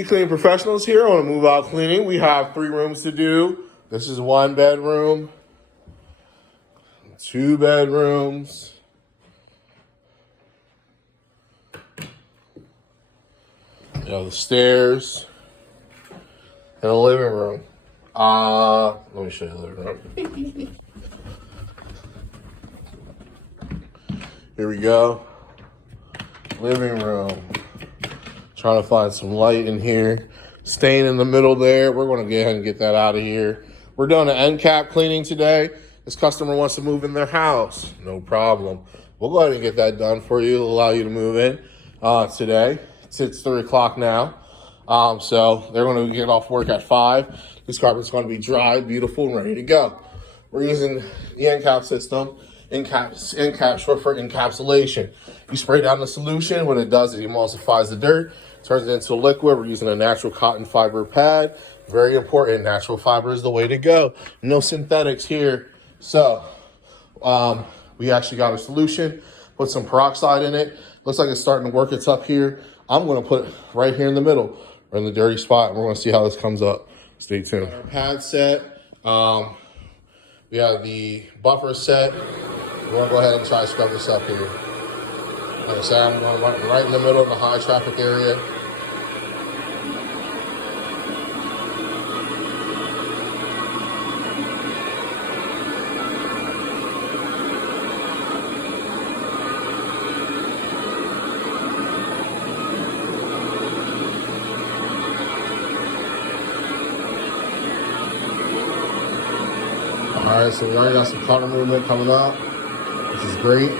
Be Clean Professionals here on a Move Out Cleaning. We have 3 rooms to do. This is 1 bedroom, 2 bedrooms, the stairs, and a living room. Let me show you the living room. Here we go. Living room. Trying to find some light in here. Stain in the middle there. We're going to go ahead and get that out of here. We're doing an end cap cleaning today. This customer wants to move in their house. No problem. We'll go ahead and get that done for you. It'll allow you to move in today. It's 3 o'clock now. So they're going to get off work at 5. This carpet's going to be dry, beautiful, and ready to go. We're using the end cap system. End cap short for encapsulation. You spray down the solution. What it does is it emulsifies the dirt, turns it into a liquid. We're using a natural cotton fiber pad. Very important. Natural fiber is the way to go. No synthetics here. So we actually got a solution. Put some peroxide in it. Looks like it's starting to work. It's up here. I'm going to put it right here in the middle, or in the dirty spot. And we're going to see how this comes up. Stay tuned. Our pad set. We have the buffer set. We're going to go ahead and try to scrub this up here. Like I said, I'm going right in the middle of the high traffic area. All right, so we already got some color movement coming up, which is great.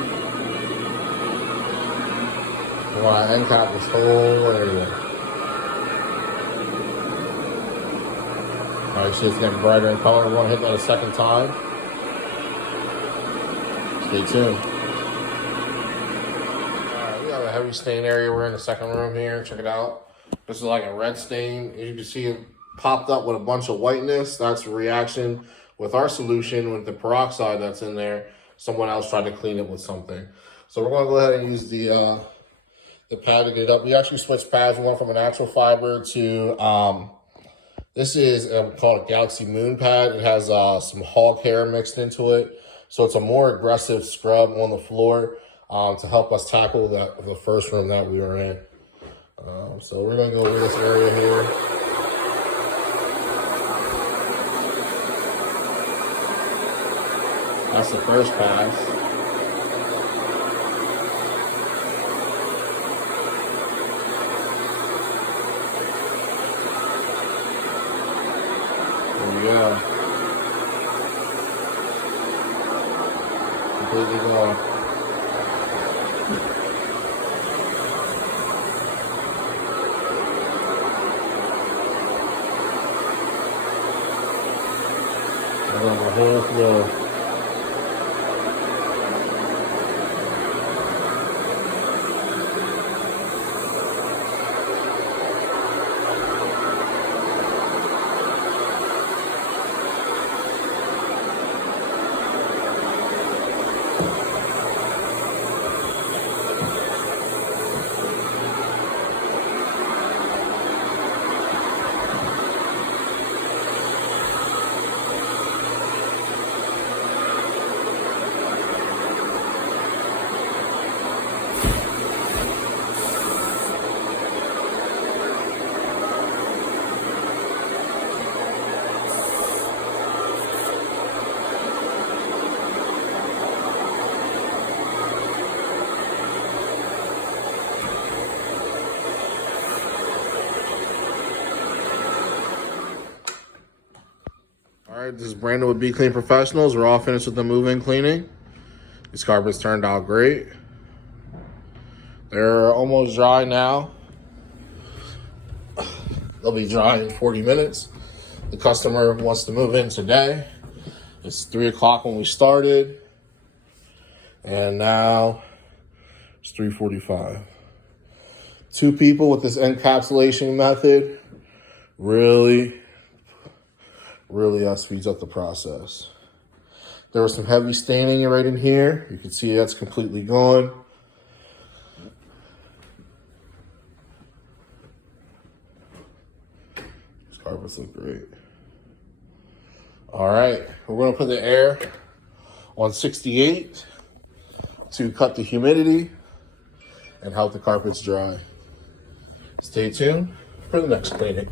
We're going to end cap this whole area. All right, see it's getting brighter in color. We're going to hit that a second time. Stay tuned. All right, we have a heavy stain area. We're in the second room here. Check it out. This is like a red stain. As you can see, it popped up with a bunch of whiteness. That's a reaction with our solution, with the peroxide that's in there. Someone else tried to clean it with something. So we're going to go ahead and use the pad to get it up. We actually switched pads. We went from a natural fiber to, this is called a Galaxy Moon pad. It has some hog hair mixed into it. So it's a more aggressive scrub on the floor to help us tackle the first room that we were in. So we're going to go over this area here. That's the first pass. There we go. Completely gone. And on the whole floor. All right, this is Brandon with Be Clean Professionals. We're all finished with the move-in cleaning. These carpets turned out great. They're almost dry now. They'll be dry in 40 minutes. The customer wants to move in today. It's 3 o'clock when we started. And now it's 3:45. 2 people with this encapsulation method really speeds up the process. There was some heavy staining right in here. You can see that's completely gone. carpets look great. All right, we're going to put the air on 68 to cut the humidity and help the carpets dry. Stay tuned for the next cleaning.